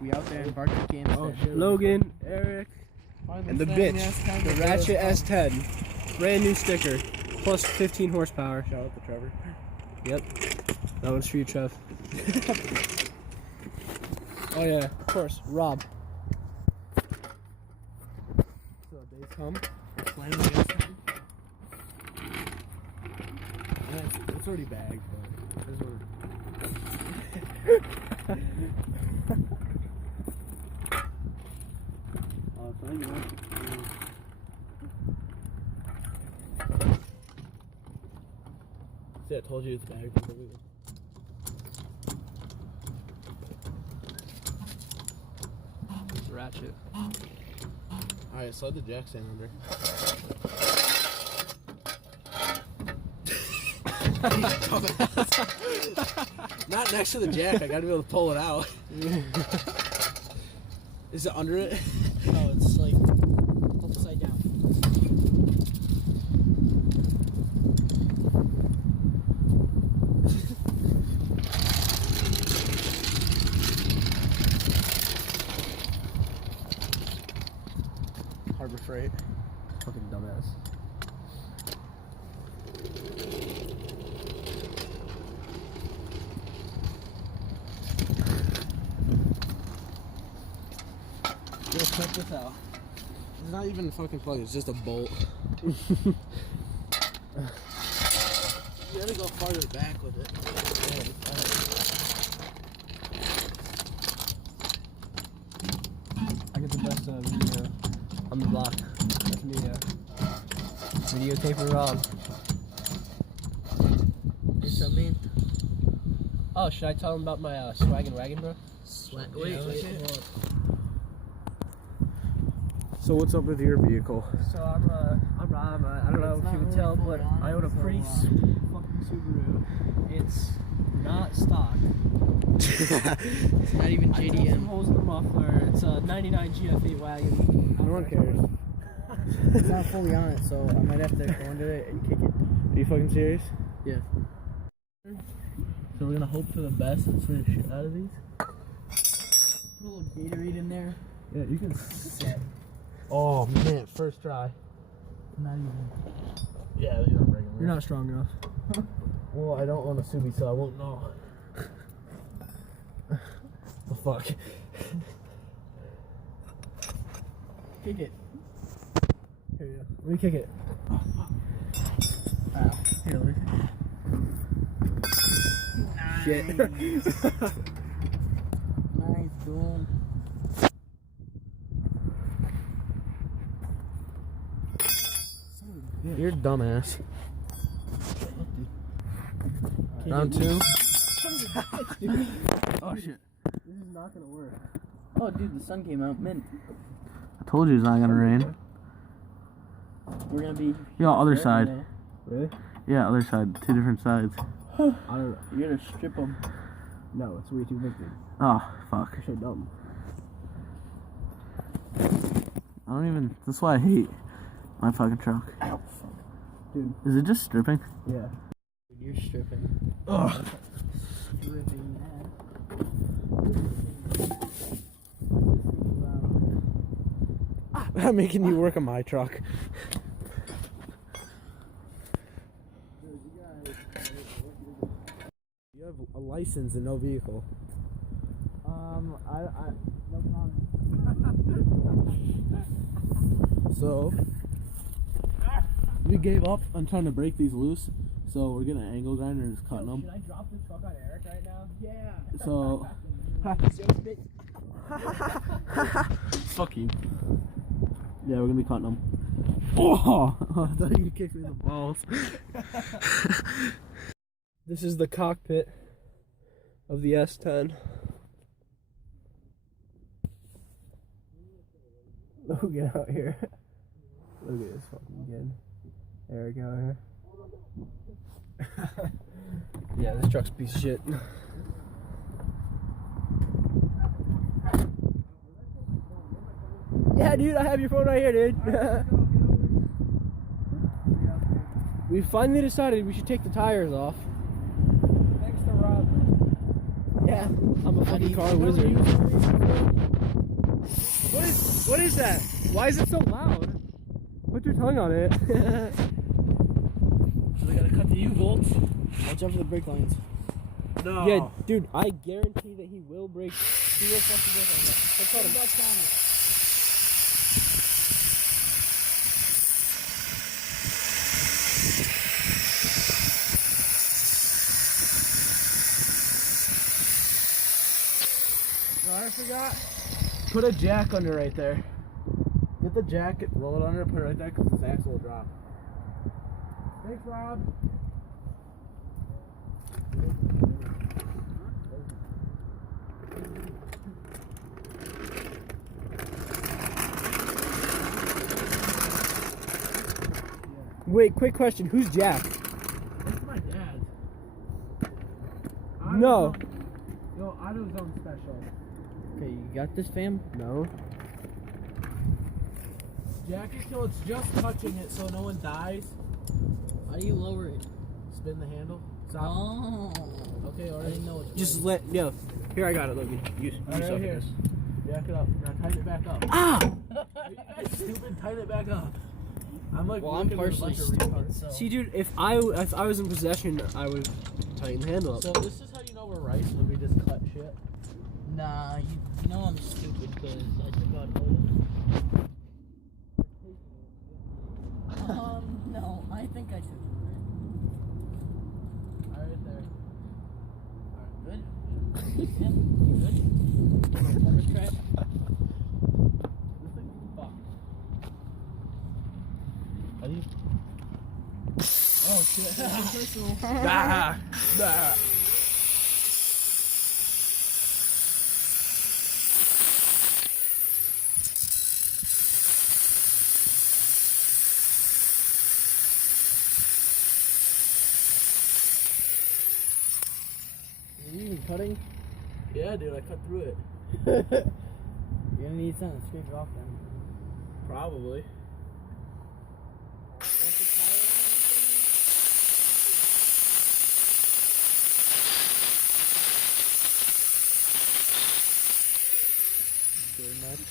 We out there in Barton, Kansas. Oh, shit. Logan, Eric, Finally and the standing bitch, the the Ratchet S10. Brand new sticker, plus 15 horsepower. Shout out to Trevor. Yep. That one's for you, Trev. Oh yeah, of course, Rob. So days come. Finally got time. It's already bagged, but there's one. Oh, thank you. See, I told you it's bagged. It's Ratchet. Alright, slide the jack stand under. Not next to the jack, I gotta be able to pull it out. Is it under it? No, it's like upside down. Harbor Freight. Fucking dumbass. Yo, check this out. It's not even a fucking plug, it's just a bolt. You gotta go farther back with it. I get the best video on the block. That's me, videotaper Rob. What's up, man? Oh, should I tell him about my swaggin' wagon, bro? Wait. So what's up with your vehicle? So I'm Rob. I don't know if you can tell, but I own a pretty sweet fucking Subaru. It's not stock. It's not even I drilled some JDM. holes in the muffler. It's a 99 GF8 wagon. No one cares. It's not fully on it, so I might have to go under it and kick it. Are you fucking serious? Yeah. So we're gonna hope for the best and swing the shit out of these? Put a little Gatorade in there. Yeah, you can. Set. Oh man, first try. Not even. Yeah, these are regular. You're not strong enough. Well, I don't own a Subi, so I won't know. The fuck? Kick it. Here you go. Let me kick it. Ow. Here, let me. Shit. Nice, boom. You're a dumbass. Round two. Oh shit. This is not gonna work. Oh, dude, the sun came out. Mint. I told you it's not gonna rain. We're gonna be. Yeah, other there side. today. Really? Yeah, other side. Two different sides. I don't know. You're gonna strip them. No, it's way too big. Oh, fuck. You're so dumb. I don't even. That's why I hate my fucking truck. Ow, fuck. Dude. Is it just stripping? Yeah. You're stripping. Ugh. Stripping I'm making you work on my truck. You have a license and no vehicle. no comment. So we gave up on trying to break these loose, so we're getting an angle grinder and just cutting them. Should I drop the truck on Eric right now? Yeah. So fuck you. Yeah, we're gonna be cutting them. Oh, I thought you kicked me in the balls. This is the cockpit of the S10. Logan out here. Look at this fucking kid. Eric out here. Yeah, this truck's a piece of shit. Yeah, dude, I have your phone right here, dude. We finally decided we should take the tires off. Thanks to Rob. Yeah, I'm a fucking car wizard. What is that? Why is it so loud? Put your tongue on it. I gotta cut the U-bolts. Watch out for the brake lines. No. Yeah, dude, I guarantee that he will break. He will fucking break like that. Let's cut him. No, I forgot. Put a jack under right there. Get the jack, roll it under, put it right there because this axle will drop. Thanks, Rob. Wait, quick question. Who's Jack? That's my dad. No. Yo, AutoZone special. Okay, you got this, fam? No. Jack it till it's just touching it so no one dies. How do you lower it? Spin the handle. Stop. Oh. Okay, I alright. didn't know what. Just let. Yo. Here, I got it, Logan. You Alright, suck right at here. this. Jack it up. Now tighten it back up. Ah! Are you guys stupid? Tighten it back up. I'm like, Well, I'm looking at a partially bunch of stupid, retards. so. See, dude, if I was in possession, I would tighten the handle up. So this is how you know we're rice when we just cut shit. Nah, you know I'm stupid because I took out oil. No, I think I took it. Alright there. Good? Yeah, you good? Cover track? This thing's fucked. How do you? Oh shit. Ah! Ah! Are you even cutting? Yeah, dude, I cut through it. You're gonna need something to scrape it off then. Probably. Want the tire on Doing much?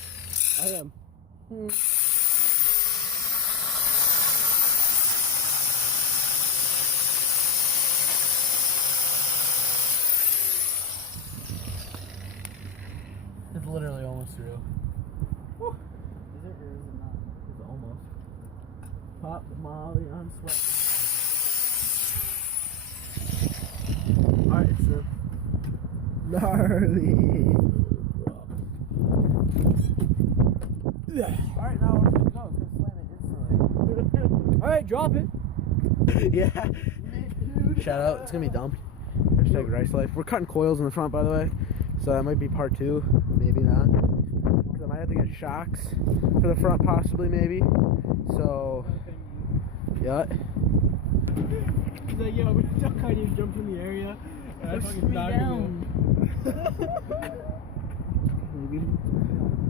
I am. It's literally almost through. Is it or is it not? It's almost. Pop Molly on sweat. Alright, so. Gnarly. Alright, now we're gonna go. It's gonna slam it instantly. All right, drop it. Yeah. Shout out. It's gonna be dumped. Hashtag Rice Life. We're cutting coils in the front, by the way. So that might be part 2. Maybe not. Because I might have to get shocks for the front, possibly, maybe. So, yeah. He's like, yo, we can't even jump in the area. And I Push fucking me knocked down. him.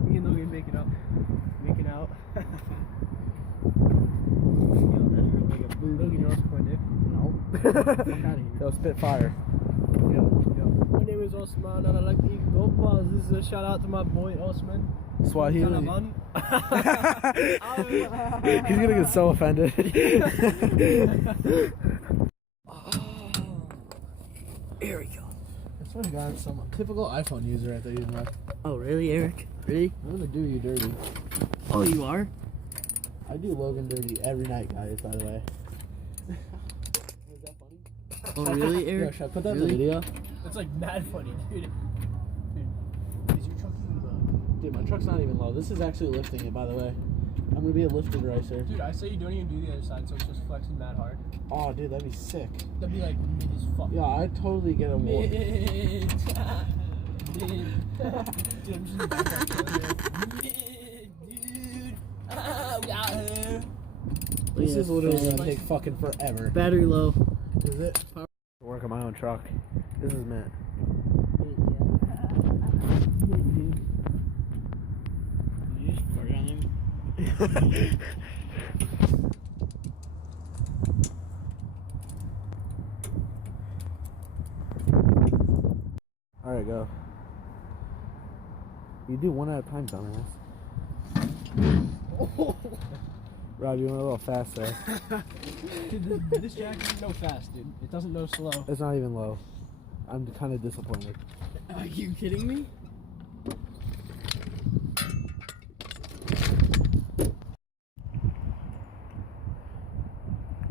Me and Logan make it up. Making out. Logan, you're also my dick. No. Fuck out of here. Yo, Spitfire. Yo. My name is Osman and I like to eat goat balls. This is a shout out to my boy Osman. Swahili. Calaban. He's gonna get so offended. Here we go. I swear to God, some typical iPhone user right there using that. Oh, really, Eric? Really? I'm gonna do you dirty. Oh, you are? I do Logan dirty every night, guys, by the way. Was that funny? Oh, really, Yo, Eric? should I put that Really? in the video? That's like mad funny, dude. Dude, is your truck even low? Dude, my truck's not even low. This is actually lifting it, by the way. I'm gonna be a lifted ricer. Dude, I say you don't even do the other side, so it's just flexing mad hard. Oh, dude, that'd be sick. That'd be like mid as fuck. Yeah, I'd totally get a war. Mid. Mid. Dude, I'm just in the background chilling here. Mid, dude. We out here. This is literally fam. gonna take fucking forever. Battery low. Is it? Work on my own truck. This is meant. You just fart on him. Alright, go. You do one at a time, dumbass. Rob, you went a little fast there. Dude, this jack doesn't know fast, dude. It doesn't know slow. It's not even low. I'm kind of disappointed. Are you kidding me?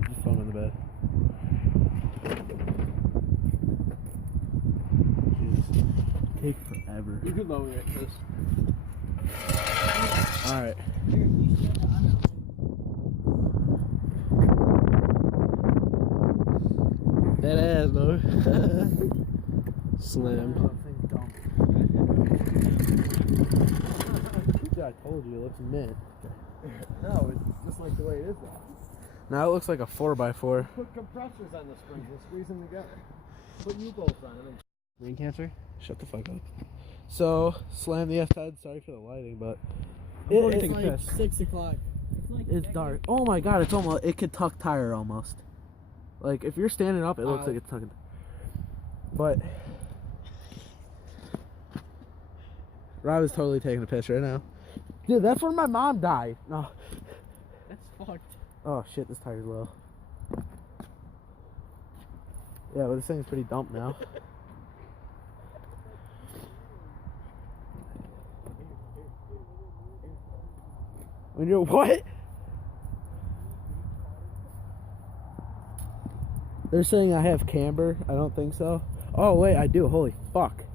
Just throw him in the bed. Jesus. Take forever. You could lower it, Chris. Alright. That ass, though. Slam. I told you, it looks mint. No, it's just like the way it is though. Now it looks like a 4x4. Put compressors on the springs and squeeze them together. Put U-bolts on them. Brain cancer? Shut the fuck up. So, slam the S-head. Sorry for the lighting, but It's it's like 6 o'clock. It's dark. Oh my god, it's almost, it could tuck tire almost. Like, if you're standing up, it looks like it's tucking. But Rob is totally taking a piss right now. Dude, that's where my mom died. No. That's fucked. Oh shit, this tire's low. Yeah, but this thing's pretty dumped now. When you're what? They're saying I have camber. I don't think so. Oh wait, I do. Holy fuck.